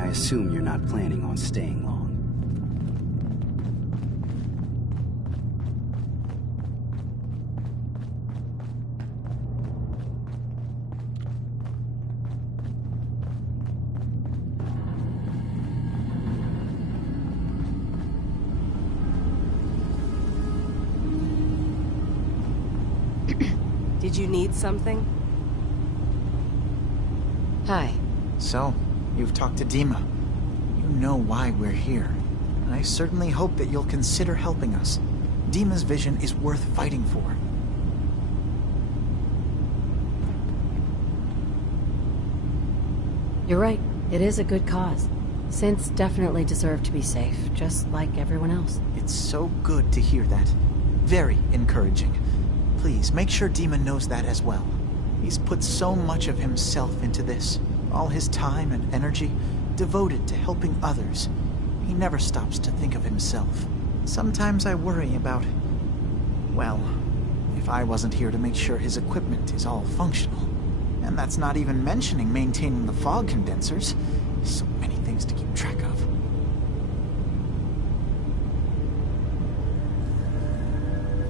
I assume you're not planning on staying long. Did you need something? Hi. So, you've talked to Dima. You know why we're here. I certainly hope that you'll consider helping us. Dima's vision is worth fighting for. You're right. It is a good cause. Synths definitely deserve to be safe, just like everyone else. It's so good to hear that. Very encouraging. Please, make sure Dima knows that as well. He's put so much of himself into this. All his time and energy devoted to helping others. He never stops to think of himself. Sometimes I worry about... well, if I wasn't here to make sure his equipment is all functional. And that's not even mentioning maintaining the fog condensers. So many things to keep track of.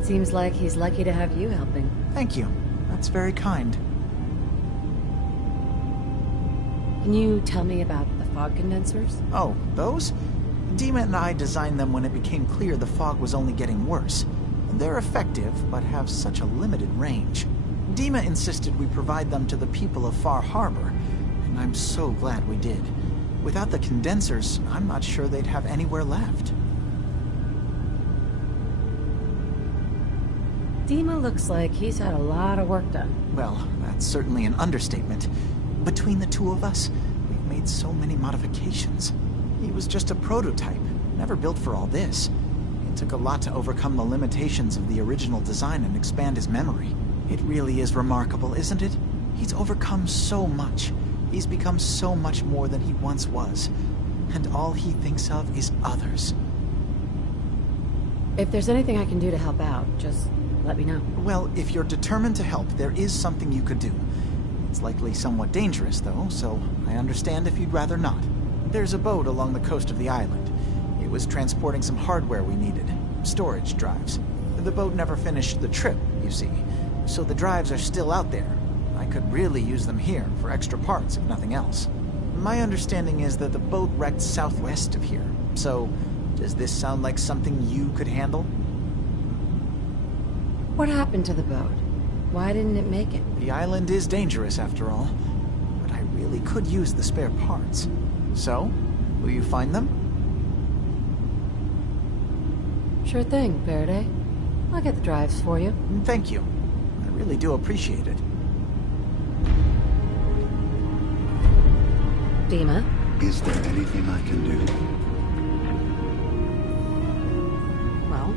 Seems like he's lucky to have you helping. Thank you. That's very kind. Can you tell me about the fog condensers? Oh, those? Dima and I designed them when it became clear the fog was only getting worse. They're effective, but have such a limited range. Dima insisted we provide them to the people of Far Harbor, and I'm so glad we did. Without the condensers, I'm not sure they'd have anywhere left. Dima looks like he's had a lot of work done. Well, that's certainly an understatement. Between the two of us, we've made so many modifications. He was just a prototype, never built for all this. It took a lot to overcome the limitations of the original design and expand his memory. It really is remarkable, isn't it? He's overcome so much. He's become so much more than he once was. And all he thinks of is others. If there's anything I can do to help out, just let me know. Well, if you're determined to help, there is something you could do. It's likely somewhat dangerous, though, so I understand if you'd rather not. There's a boat along the coast of the island. It was transporting some hardware we needed. Storage drives. The boat never finished the trip, you see, so the drives are still out there. I could really use them here for extra parts, if nothing else. My understanding is that the boat wrecked southwest of here, so does this sound like something you could handle? What happened to the boat? Why didn't it make it? The island is dangerous, after all, but I really could use the spare parts. So, will you find them? Sure thing, Faraday. I'll get the drives for you. Thank you. I really do appreciate it. Dima? Is there anything I can do? Well,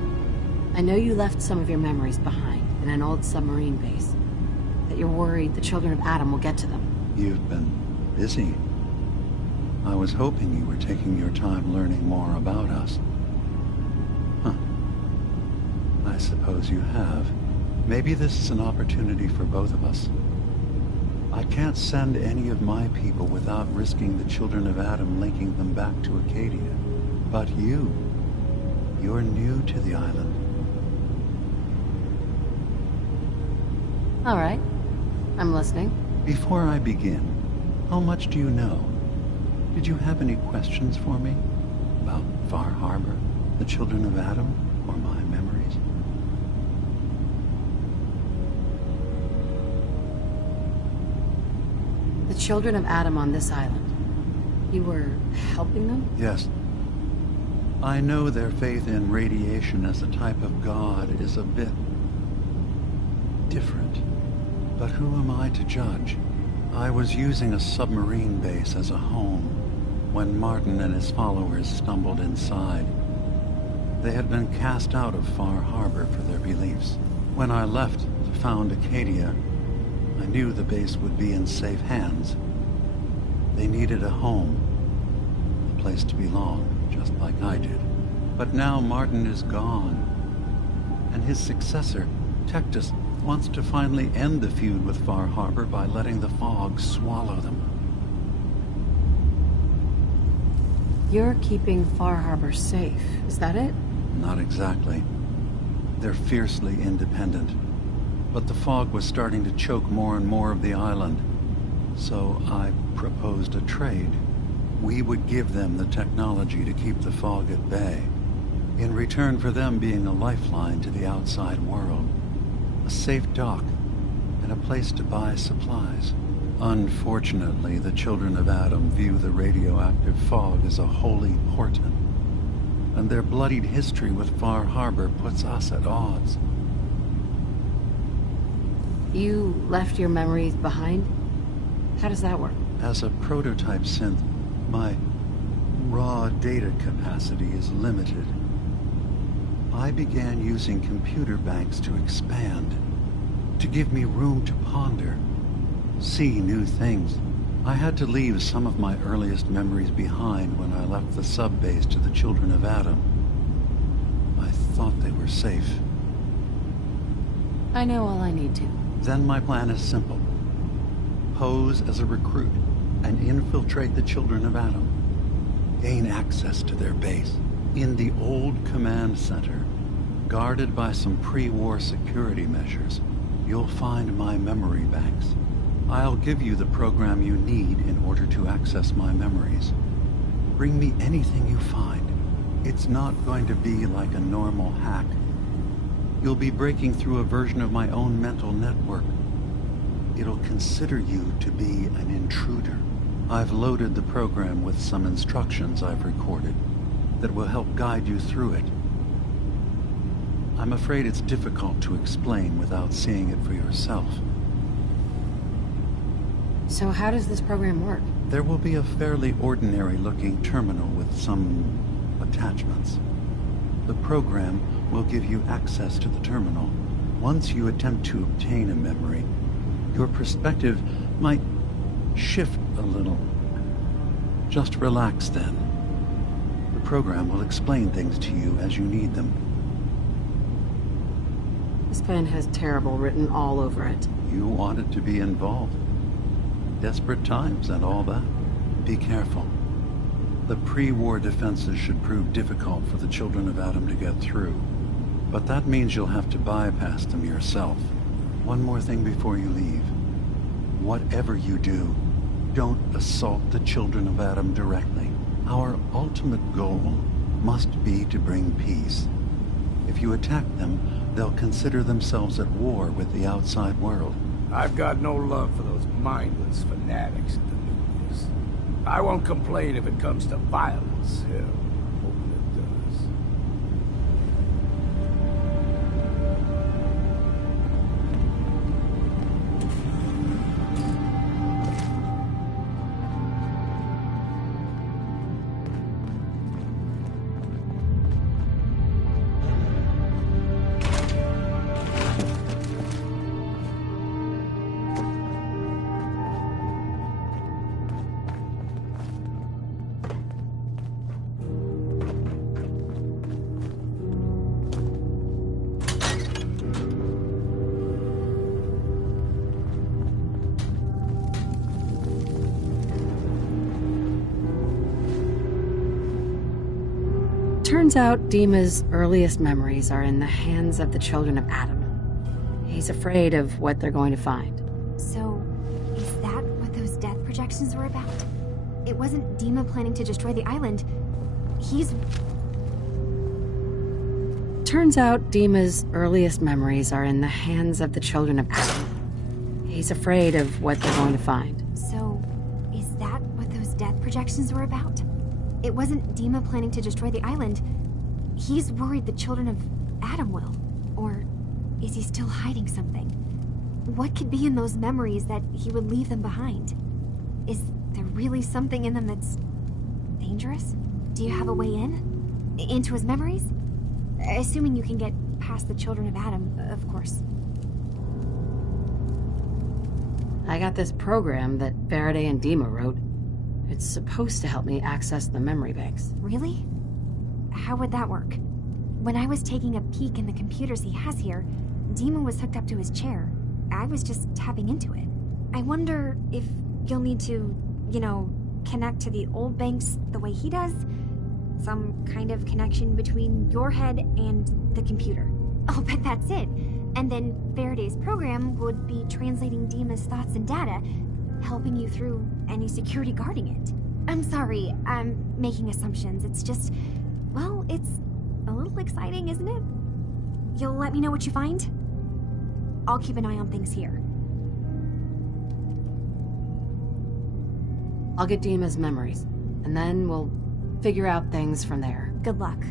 I know you left some of your memories behind in an old submarine base. That you're worried the children of Adam will get to them. You've been busy. I was hoping you were taking your time learning more about us. Huh. I suppose you have. Maybe this is an opportunity for both of us. I can't send any of my people without risking the children of Adam linking them back to Acadia. But you're new to the island. All right. I'm listening. Before I begin, how much do you know? Did you have any questions for me? About Far Harbor, the children of Adam, or my memories? The children of Adam on this island. You were helping them? Yes. I know their faith in radiation as a type of god is a bit different. But who am I to judge? I was using a submarine base as a home when Martin and his followers stumbled inside. They had been cast out of Far Harbor for their beliefs. When I left to found Acadia, I knew the base would be in safe hands. They needed a home, a place to belong, just like I did. But now Martin is gone, and his successor, Tectus, wants to finally end the feud with Far Harbor by letting the fog swallow them. You're keeping Far Harbor safe, is that it? Not exactly. They're fiercely independent. But the fog was starting to choke more and more of the island. So I proposed a trade. We would give them the technology to keep the fog at bay, in return for them being a lifeline to the outside world. A safe dock, and a place to buy supplies. Unfortunately, the children of Adam view the radioactive fog as a holy portent, and their bloodied history with Far Harbor puts us at odds. You left your memories behind? How does that work? As a prototype synth, my raw data capacity is limited. I began using computer banks to expand, to give me room to ponder, see new things. I had to leave some of my earliest memories behind when I left the sub-base to the children of Adam. I thought they were safe. I know all I need to. Then my plan is simple. Pose as a recruit and infiltrate the children of Adam. Gain access to their base. In the old command center, guarded by some pre-war security measures, you'll find my memory banks. I'll give you the program you need in order to access my memories. Bring me anything you find. It's not going to be like a normal hack. You'll be breaking through a version of my own mental network. It'll consider you to be an intruder. I've loaded the program with some instructions I've recorded that will help guide you through it. I'm afraid it's difficult to explain without seeing it for yourself. So how does this program work? There will be a fairly ordinary-looking terminal with some attachments. The program will give you access to the terminal. Once you attempt to obtain a memory, your perspective might shift a little. Just relax then. The program will explain things to you as you need them. This pen has terrible written all over it. You wanted to be involved. Desperate times and all that. Be careful. The pre-war defenses should prove difficult for the children of Adam to get through. But that means you'll have to bypass them yourself. One more thing before you leave. Whatever you do, don't assault the children of Adam directly. Our ultimate goal must be to bring peace. If you attack them, they'll consider themselves at war with the outside world. I've got no love for those mindless fanatics in the news. I won't complain if it comes to violence. Hell, hoping it does. Turns out Dima's earliest memories are in the hands of the children of Adam. He's afraid of what they're going to find. So, is that what those death projections were about? It wasn't Dima planning to destroy the island. He's... Turns out Dima's earliest memories are in the hands of the children of Adam. He's afraid of what they're going to find. So, is that what those death projections were about? It wasn't Dima planning to destroy the island. He's worried the children of Adam will. Or is he still hiding something? What could be in those memories that he would leave them behind? Is there really something in them that's dangerous? Do you have a way in? Into his memories? Assuming you can get past the Children of Adam, of course. I got this program that Faraday and Dima wrote. It's supposed to help me access the memory banks. Really? How would that work? When I was taking a peek in the computers he has here, Dima was hooked up to his chair. I was just tapping into it. I wonder if you'll need to, connect to the old banks the way he does? Some kind of connection between your head and the computer. I'll bet that's it. And then Faraday's program would be translating Dima's thoughts and data, helping you through any security guarding it. I'm sorry, I'm making assumptions. It's just, well, it's a little exciting, isn't it? You'll let me know what you find? I'll keep an eye on things here. I'll get Dima's memories, and then we'll figure out things from there. Good luck.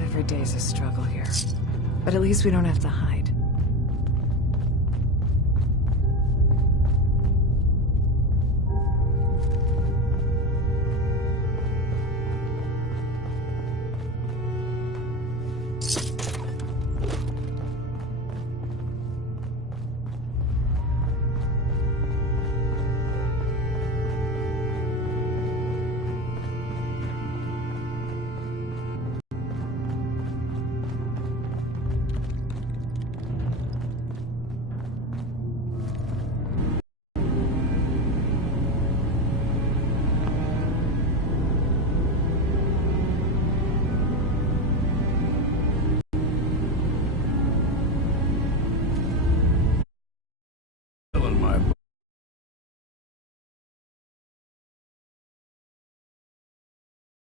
Every day's a struggle here. But at least we don't have to hide.